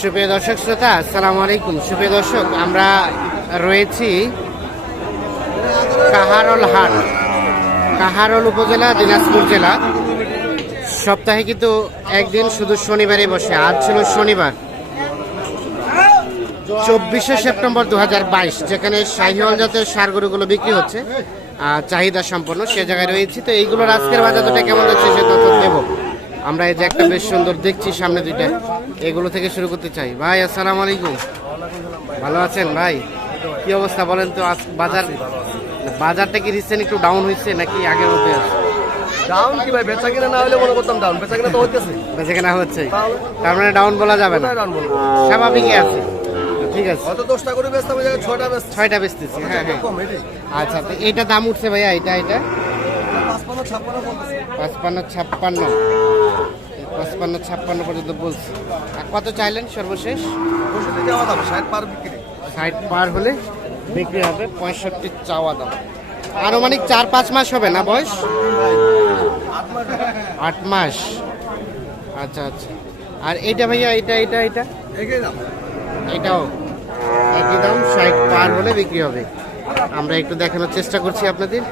সুপ্রিয় দর্শক শ্রোতা, আসসালামু আলাইকুম। সুপ্রিয় দর্শক, আমরা রয়েছি কাহারল হাট, কাহারল উপজেলা, দিনাজপুর জেলা। সপ্তাহে কিন্তু একদিন শুধু শনিবারে বসে, আজ ছিল শনিবার। চব্বিশে সেপ্টেম্বর দু হাজার বাইশ, যেখানে শাহিওয়াল জাতের সার বিক্রি হচ্ছে চাহিদা সম্পন্ন, সে জায়গায় রয়েছি। তো এইগুলোর আজকের বাজার দুটা কেমন যাচ্ছে, সে তথ্য দেবো। আমরা এই যে একটা বেশ সুন্দর দেখছি, সামনে দুইটা। এগুলো থেকে শুরু করতে চাই। ভাই আসসালামু আলাইকুম। ভালো আছেন ভাই? কি অবস্থা বলেন তো আজ বাজার বাজারটা কি রিসেন্ট একটু ডাউন হয়েছে নাকি আগের মধ্যে আছে? ডাউন কি ভাই বেচা কিনা না হলে মনে করতাম ডাউন বেচা কিনা তো হইতেছে। বেঁচে কেনা হচ্ছে। তার মানে ডাউন বলা যাবে না। ডাউন বলব? স্বাভাবিকই আছে। ঠিক আছে। করে বেচতাম বেচতেছি হ্যাঁ হ্যাঁ। কম আচ্ছা তো এইটা দাম উঠছে ভাইয়া এটা এটা? পাঁচপান্ন ছাপ্পান্ন বলতেছে। পাঁচপান্ন ছাপ্পান্ন। পাঁচপান্ন ছাপ্পান্ন পর্যন্ত বলছি। আর কত চাইলেন সর্বশেষ? পঁয়ষট্টি দেওয়া দাম ষাট পার বিক্রি। ষাট পার হলে বিক্রি হবে পঁয়ষট্টি চাওয়া দাম। আনুমানিক চার পাঁচ মাস হবে না বয়স? আট মাস। আচ্ছা আচ্ছা। আর এইটা ভাইয়া এইটা? একই দাম। এটাও একই দাম ষাট পার হলে বিক্রি হবে। আমরা একটু দেখানোর চেষ্টা করছি আপনাদের।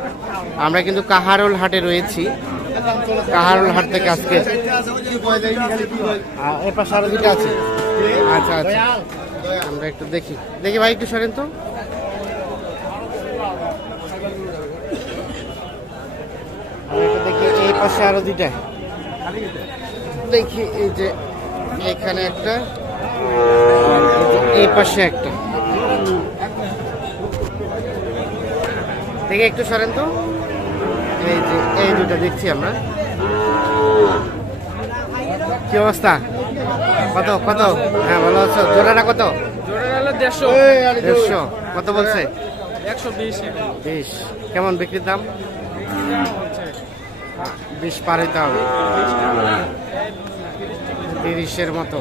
আমরা কিন্তু কাহারোল হাটে রয়েছি। কাহারোল হাট থেকে আজকে। এ পাশে আরও দুটো আছে। আচ্ছা আচ্ছা। আমরা একটু দেখি। দেখি ভাই, একটু সরেন তো। দেখি, এই পাশে আরও দুইটা। দেখি, এই যে এখানে একটা, এই পাশে একটা। দেখে, একটু সরেন তো। এই যে এই দুটো দেখছি আমরা। কি অবস্থা? কত কত? হ্যাঁ ভালো আছো? জোড়াটা কত? দেড়শো। দেড়শো। কত বলছে? একশো বিশ বিশ। কেমন বিক্রির দাম? বিশ পার হইতে হবে। তিরিশের মতো।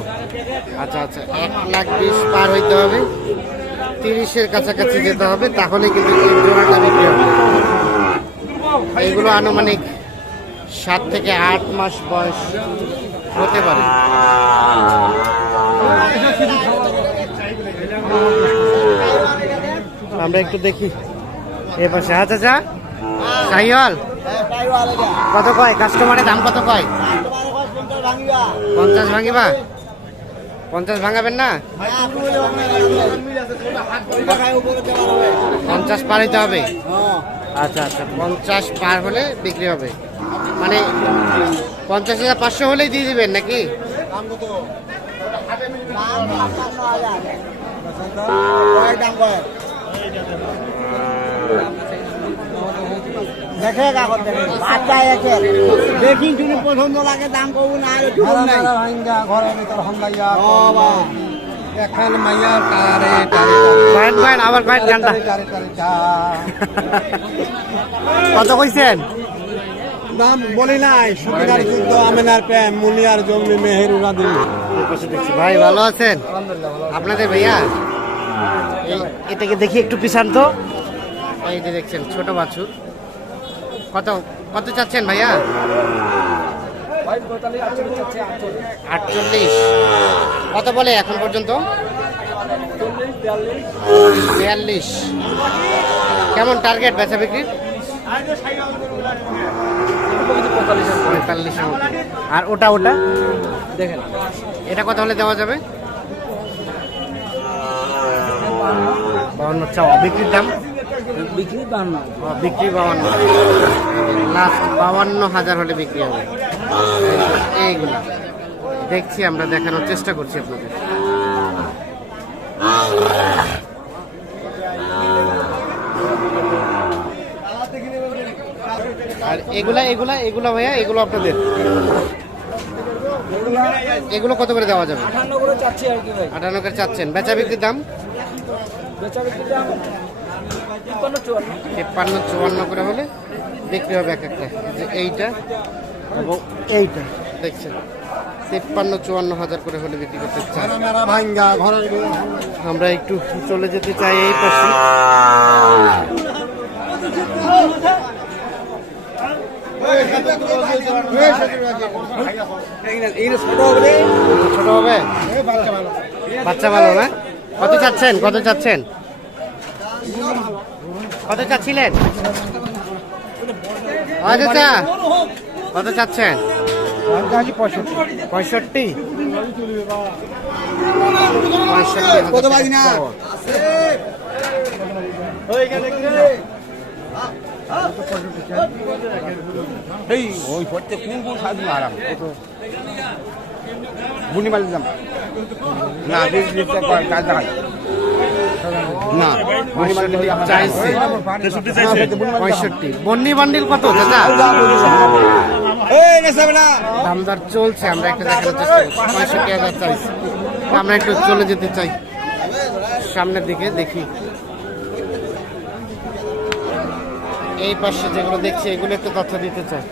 আচ্ছা আচ্ছা। এক লাখ বিশ পার হইতে হবে। তিরিশের কাছাকাছি যেতে হবে তাহলে কিন্তু জোড়াটা বিক্রি হবে। এইগুলো আনুমানিক সাত থেকে আট মাস বয়স হতে পারে। আমরা একটু দেখি। এ পাশে আচ্ছা আচ্ছা সাহিওয়াল? কত কয়? কাস্টমারের দাম কত কয়? পঞ্চাশ ভাঙিবা? পঞ্চাশ ভাঙাবেন না? পঞ্চাশ হইতে হবে। আচ্ছা আচ্ছা। পঞ্চাশ পার হলে বিক্রি হবে। মানে পঞ্চাশ হাজার পাঁচশো হলেই দিয়ে দিবেন নাকি? দেখে দেখে যদি পছন্দ লাগে দাম করব না ঘরের ভিতর বা এখন মাইয়া টারে টারে কয়েন কয়েন আবার কয়েন গানটা। টারে কত কইছেন? দাম বলি নাই সুবিধার যুদ্ধ আমেনার প্রেম মুনিয়ার জমি মেহেরু নাদি ভাই ভালো আছেন? আপনাদের ভাইয়া? এটাকে দেখি একটু পিছান তো এই যে দেখছেন ছোট বাছুর। কত কত চাচ্ছেন ভাইয়া? আটচল্লিশ। কত বলে এখন পর্যন্ত? বিয়াল্লিশ। কেমন টার্গেট বেচা বিক্রির পঁয়তাল্লিশের মতো। আর ওটা ওটা? দেখেন। এটা কত হলে দেওয়া যাবে? বাউন্ন চাওয়া বিক্রির দাম? বিক্রি পান বিক্রি বাউন্ন। লাস্ট বাউন্ন হাজার হলে বিক্রি হবে। এইগুলা। দেখছি আমরা দেখানোর চেষ্টা করছি আপনাদের। আর এগুলা এগুলা এগুলা ভাইয়া এগুলো আপনাদের। এগুলো কত করে দেওয়া যাবে? আঠান্ন করে আটান্ন চাচ্ছেন। বেচা বিক্রির দাম? তিপ্পান্ন চুয়ান্ন। করে হলে বিক্রি হবে এক একটা। এইটা। এবং এইটা, দেখছেন চুয়ান্ন হাজার করে হলে বিক্রি করতে চাই। আমরা একটু চলে যেতে চাই এই পাশে। বাচ্চা ভালো না? কত চাচ্ছেন? কত চাচ্ছেন? কত চাচ্ছিলেন? আচ্ছা আচ্ছা। কত চাচ্ছেন? পঁয়ষট্টি। না? এই ওই করতে কোন কোন সাজু আরাম? বুনি মালি দাম না বিশ লিটার কাজ দেখাই না বুনি মালি দিলে আমার চাইছে। পঁয়ষট্টি। বন্নি বান্ডিল কত দাদা? দামদার চলছে, আমরা একটা চাইছি আমরা একটু চলে যেতে চাই। সামনের দিকে দেখি। এই পাশে যেগুলো দেখছি, এগুলো একটু তথ্য দিতে চাই।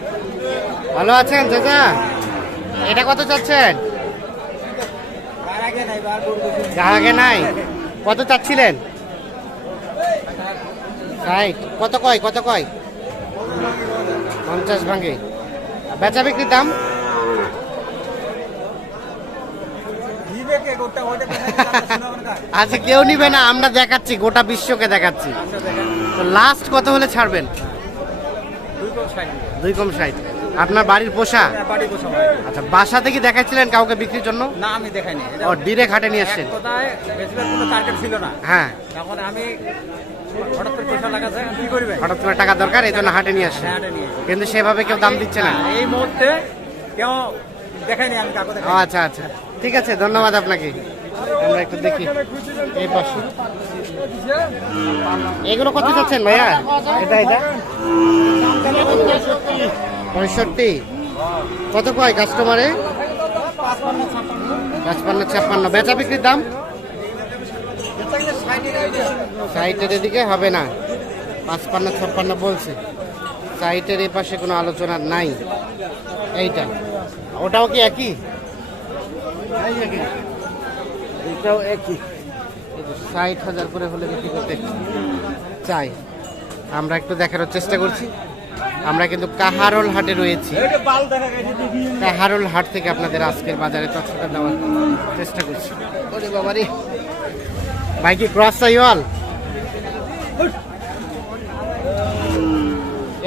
ভালো আছেন, চাচা? এটা কত চাচ্ছেন? যার আগে নাই, কত চাচ্ছিলেন? রাইট কত কয় কত কয়? পঞ্চাশ ভাঙে। বেচা বিক্রির দাম? আচ্ছা কেউ নিবে না আমরা দেখাচ্ছি গোটা বিশ্বকে দেখাচ্ছি। তো লাস্ট কত হলে ছাড়বেন? দুই কম ষাট। আপনার বাড়ির পোষা? আচ্ছা বাসা থেকে দেখাচ্ছিলেন কাউকে বিক্রির জন্য? না আমি দেখাইনি। ও ডিরেক্ট হাটে নিয়ে আসছেন ছিল না। হ্যাঁ। তখন আমি হঠাৎ করে পয়সা লাগাছে কি করবে? হঠাৎ করে টাকা দরকার এই জন্য হাটে নিয়ে নিয়ে কিন্তু সেভাবে কেউ দাম দিচ্ছে না। এই মুহূর্তে কেউ দেখাইনি আমি কাকু আচ্ছা আচ্ছা। ঠিক আছে ধন্যবাদ আপনাকে। আমরা একটু দেখি। এই পাশে। এগুলো কত যাচ্ছেন ভাইয়া? এটা এটা পঁয়ষট্টি। কত কয় কাস্টমারে? পাঁচপান্ন ছাপ্পান্ন। বেচা বিক্রির দাম? সাইটের এদিকে হবে না। পাঁচপান্ন ছাপ্পান্ন বলছে। সাইটের এই পাশে কোনো আলোচনা নাই। এইটা। ওটাও কি একই। এটাও একই। ষাট হাজার করে হলে বিক্রি করতে চাই। আমরা একটু দেখানোর চেষ্টা করছি। আমরা কিন্তু কাহারোল হাটে রয়েছি। কাহারোল হাট থেকে আপনাদের আজকের বাজারে তথ্যটা দেওয়ার চেষ্টা করছি। ওরে বাবারে। ভাই কি ক্রস সাইওয়াল?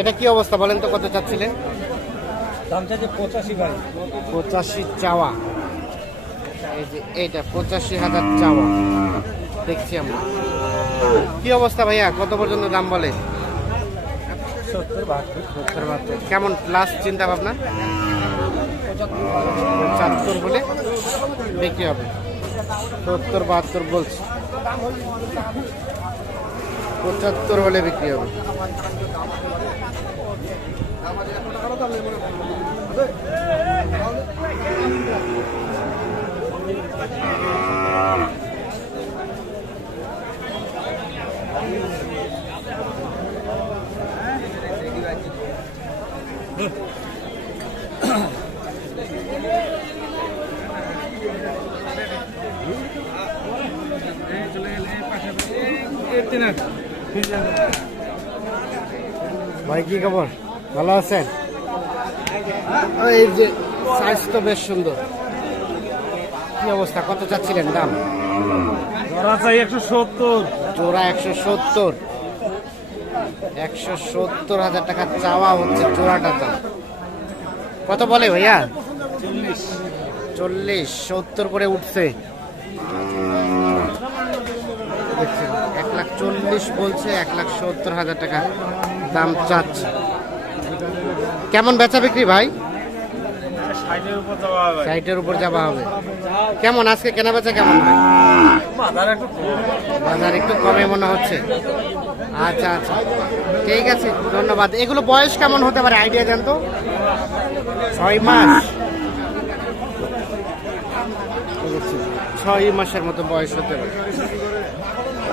এটা কি অবস্থা বলেন তো কত চাচ্ছিলেন? দাম পঁচাশি ভাই। পঁচাশি চাওয়া। এই যে এইটা পঁচাশি হাজার চাওয়া। দেখছি আমরা। কি অবস্থা ভাইয়া? কত পর্যন্ত দাম বলে? কেমন লাস্ট চিন্তা ভাবনা? পঁচাত্তর হলে বিক্রি হবে। সত্তর বাহাত্তর বলছি। পঁচাত্তর হলে বিক্রি হবে। ভাই কি খবর? ভালো আছেন? এই যে সাইজ তো বেশ সুন্দর। কি অবস্থা? কত চাচ্ছিলেন দাম? চাই একশো সত্তর। জোড়া একশো সত্তর। একশো সত্তর হাজার টাকা চাওয়া হচ্ছে জোড়াটার দাম। কত বলে ভাইয়া? চল্লিশ। সত্তর করে উঠছে। লাখ চল্লিশ বলছে এক লাখ সত্তর হাজার টাকা দাম চাচ্ছে। কেমন বেচা বিক্রি ভাই? সাইটের উপর যাওয়া হবে। কেমন আজকে কেনা বেচা কেমন বাজার একটু কমে মনে হচ্ছে। আচ্ছা আচ্ছা। ঠিক আছে ধন্যবাদ। এগুলো বয়স কেমন হতে পারে আইডিয়া দেন তো। ছয় মাস। ছয় মাসের মতো বয়স হতে পারে।